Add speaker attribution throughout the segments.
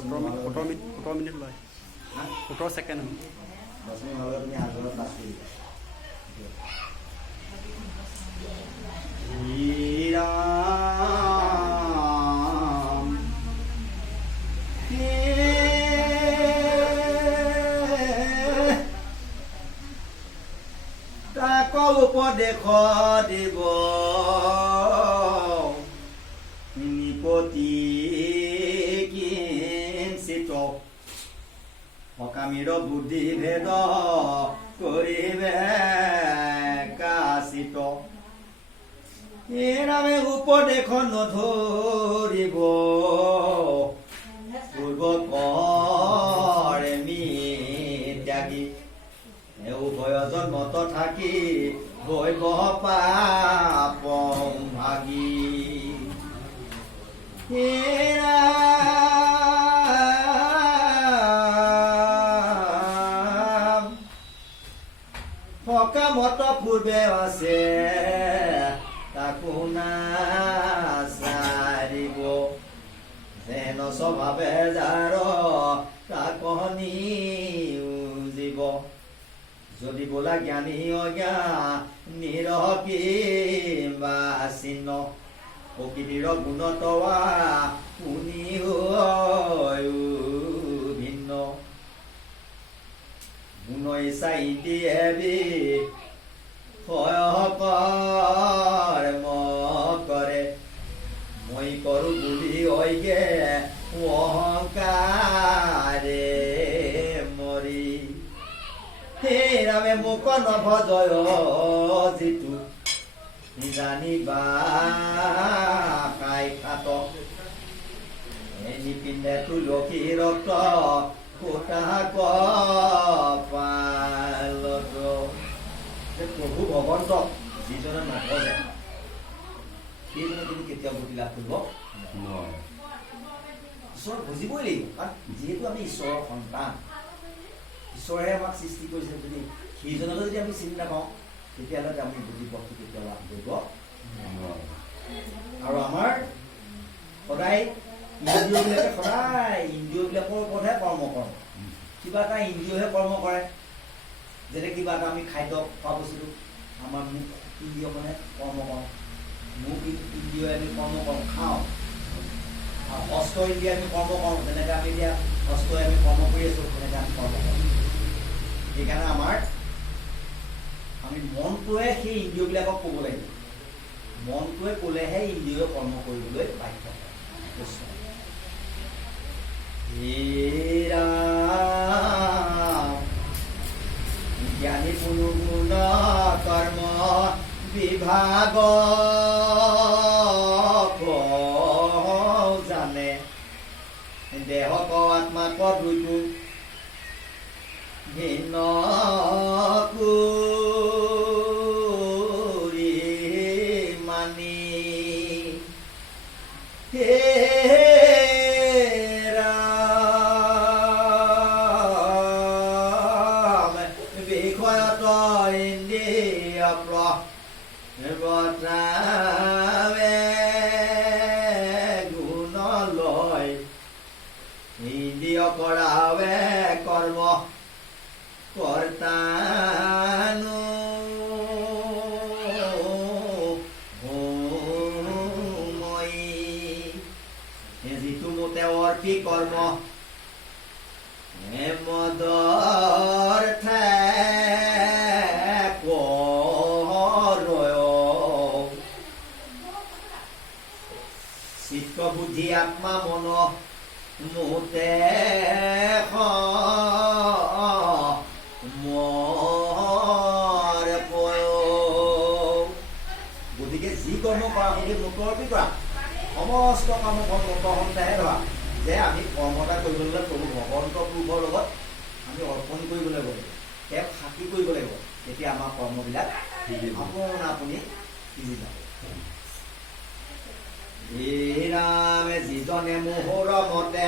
Speaker 1: সোতৰ মিনিট সোতৰ মিনিট সোতৰ মিনিট লয় সোতৰ ছেকেণ্ড
Speaker 2: দহ মিনিট হ'লে তুমি হাতত টাচ কৰি দিবা শ্ৰীৰাম উপদেশ দিব। নিপতি কিঞ্চিত সকামীৰ বুদ্ধি ভেদ কৰিবে কাচিত এৰামে উপদেশ নধৰিব পূৰ্ব থাকি হৈব পাপ ভাগী। হেৰাম সকামত পূৰ্বে আছে তাকো নাচাৰিব যেন স্বভাৱে যাৰ যদি বোলা জ্ঞানী অজ্ঞান নিৰকি বা চিহ্ন প্ৰকৃতিৰ গুণতৱা হয় ভিন্ন। গুণ চাই দিয়ে কৰ্ম কৰে মই কৰো বুলি ঐগে অহংকাৰে ৰামে মোক নভজয় যিটো জানিবা খাই খাত নিপিন্ধে তুলসী ৰক্ত ফুটা কপালত প্ৰভু ভগৱন্তক যিজনে নভজে সেইজনে কিন্তু কেতিয়াও গতি লাভ কৰিব নোৱাৰে। ঈশ্বৰক বুজিবই লাগিব কাৰণ যিহেতু আমি ঈশ্বৰৰ সন্তান ঈশ্বৰে আমাক সৃষ্টি কৰিছে যদি সেইজনকে যদি আমি চিনি নাপাওঁ তেতিয়াহ'লে আমি বুজি পোৱাটো কেতিয়াও লাভ কৰিব আৰু আমাৰ সদায় ইন্দ্ৰিয়বিলাকে সদায় ইন্দ্ৰিয়বিলাকৰ ওপৰতহে কৰ্ম কৰোঁ। কিবা এটা ইন্দ্ৰিয়হে কৰ্ম কৰে। যেনে কিবা এটা আমি খাদ্য খোৱা বস্তুটো আমাৰ মুখ ইন্দ্ৰিয়খনে কৰ্ম কৰোঁ। মুখ ইন্দ্ৰিয় আমি কৰ্ম কৰোঁ খাওঁ। হস্ত ইন্দ্ৰিয় আমি কৰ্ম কৰোঁ। যেনেকৈ আমি এতিয়া হস্তই আমি কৰ্ম কৰি আছোঁ তেনেকৈ আমি কৰ্ম কৰোঁ। আমি মনটোৱে সেই ক'ব লাগিব। ক'লেহে ইন্দ্ৰিয় কৰ্ম কৰিবলৈ বাধ্য জ্ঞানী কোনো গুণ কৰ্ম বিভাগ ভিন্ন মানি হে ইন্দ্ৰিয় প্ৰতাৱে গুণ লয় ইন্দ্ৰিয় কৰাৱে কৰ্ম কৰ্তানো মই যিটো মতে অৰ্পি কৰ্ম? হে মদৰ চিত্ত বুদ্ধি আত্মা মন মোতে কৰ্ম কৰা সেই মুকৰপি কৰা? সমস্ত কাম মুকৰসন্তাহে ধৰা। যে আমি কৰ্ম এটা কৰিবলৈ প্ৰভু ভগৱন্ত পুৰুষৰ লগত আমি অৰ্পণ কৰিব লাগিব। তেওঁক সাক্ষী কৰিব লাগিব। তেতিয়া আমাৰ কৰ্মবিলাক আপোন আপুনি সিজি যাব। যিজনে মোহৰ মতে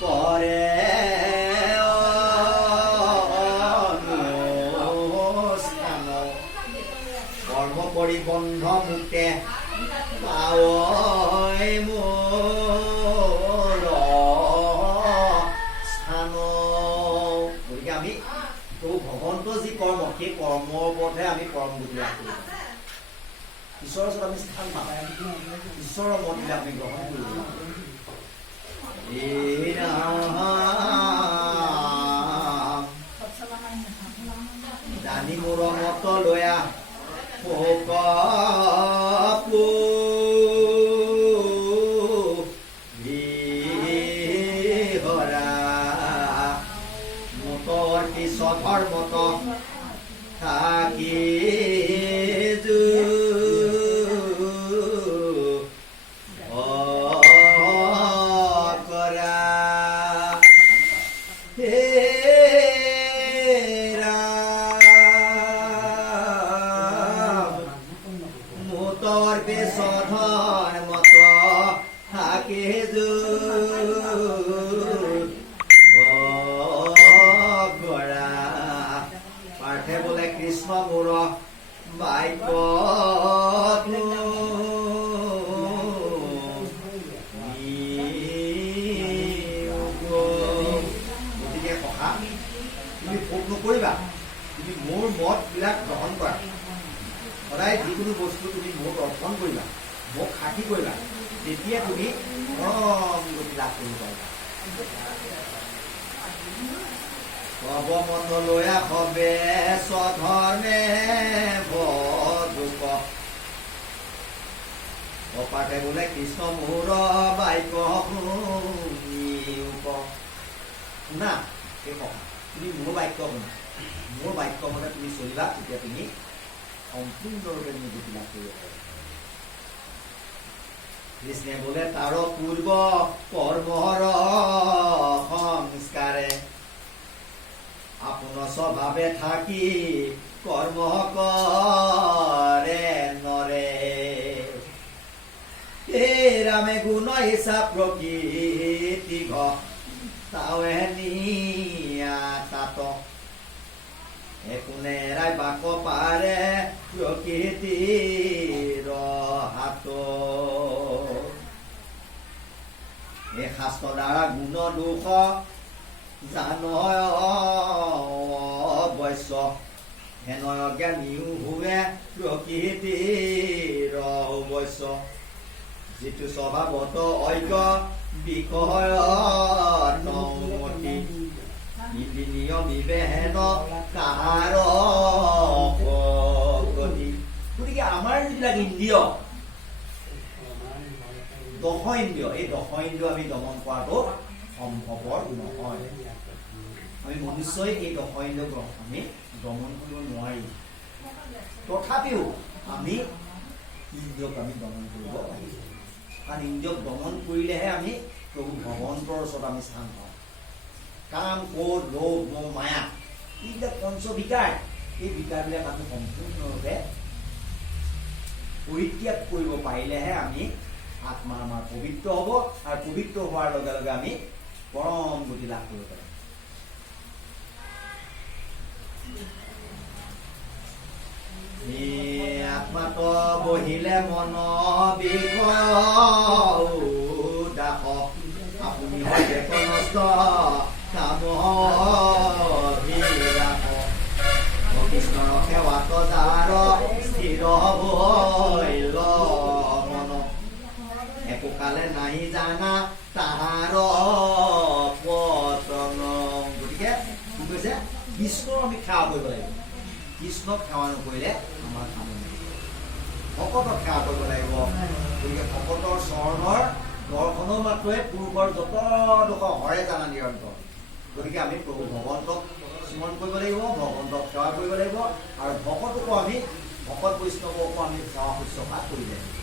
Speaker 2: কৰে গতিকে আমি ভগৱন্ত যি কৰ্ম, সেই কৰ্মৰ ওপৰতহে আমি পৰম গতি লাভ ঈশ্বৰৰ ওচৰত স্থান ঈশ্বৰৰ মতবিলাক আমি গ্ৰহণ কৰিব জানি মোৰ মত লয়া শোকপু গতিকে সখা তুমি ভোগ নকৰিবা তুমি মোৰ মতবিলাক গ্ৰহণ কৰা। সদায় যিকোনো বস্তু তুমি মোক অৰ্পণ কৰিবা মোক সাক্ষী কৰিবা তেতিয়া তুমি পৰম গতি লাভ কৰিব পাৰিবা। পৱমনলৈ আহবে স্বধৰ্মে। অপাতে বোলে কৃষ্ণ মোৰ বাক্য শুনিওক শুনা সেই কথা তুমি মোৰ বাক্য শুনা মোৰ বাক্য মতে তুমি চলিবা তেতিয়া তুমি সম্পূৰ্ণৰূপে তুমি গতি লাভ কৰিব পাৰিবা কৃষ্ণে বোলে তাৰ পূৰ্ব কৰ্মৰ সংস্কাৰে আপোন স্বভাৱে থাকি কৰ্ম কৰে ৰামে গুণ হিচাপ প্ৰকৃতি ঘ তাৱে নিয়া তাত। একোনে এৰাই বাক পাৰে প্ৰকৃতিৰ হাত। এই শাস্ত্ৰ দ্বাৰা গুণ দোষ জানয় অৱশ্য। হেনয় জ্ঞানীও হুৱে প্ৰকৃতিৰ অৱশ্য। যিটো স্বভাৱত ঐক্য বিষয় নমতি। নীতি নিয়মিবে হেন কাহাৰ গতিকে আমাৰ যিবিলাক ইন্দ্ৰিয় দশ ইন্দ্ৰিয়, এই দশ ইন্দ্ৰিয় আমি দমন কৰাটো সম্ভৱৰ নহয়। আমি মনুষ্যই এই দশ ইন্দ্ৰিয় আমি দমন কৰিব নোৱাৰি। তথাপিও আমি ইন্দ্ৰিয়ক আমি দমন কৰিব লাগিব কাৰণ ইন্দ্ৰিয়ক দমন কৰিলেহে আমি প্ৰভু ভগৱন্তৰ ওচৰত আমি স্থান পাওঁ। কাম, ক্ৰোধ, লোভ, মোহ, মায়া, এইবিলাক পঞ্চবিকাৰ, এই বিকাৰবিলাক আমি সম্পূৰ্ণৰূপে পৰিত্যাগ কৰিব পাৰিলেহে আমি আত্মা আমাৰ পবিত্ৰ হ'ব আৰু পবিত্ৰ হোৱাৰ লগে লগে আমি পৰম গতি লাভ কৰিব পাৰিম। এই বহিলে মন দাস আপুনি হয় নষ্ট কাম কৃষ্ণৰ সেৱাত যাৰ স্থিৰ হৈল মন। একো কালে নাহি জানা তাহাৰ পতন। গতিকে কি কৈছে? কৃষ্ণৰ আমি সেৱা কৰিব লাগিব। কৃষ্ণক সেৱা নকৰিলে আমাৰ কাম ভকতক সেৱা কৰিব লাগিব গতিকে ভকতৰ চৰণৰ দৰ্শনো মাত্ৰই পুৰুষৰ যত দুখ হৰে জানা নিৰন্তৰ। গতিকে আমি প্ৰভু ভগৱন্তক স্মৰণ কৰিব লাগিব, ভগৱন্তক সেৱা কৰিব লাগিব। আৰু ভকতকো আমি, ভকত বৈষ্ণৱকো আমি সেৱা শুশ্ৰূষা কৰি লাগিব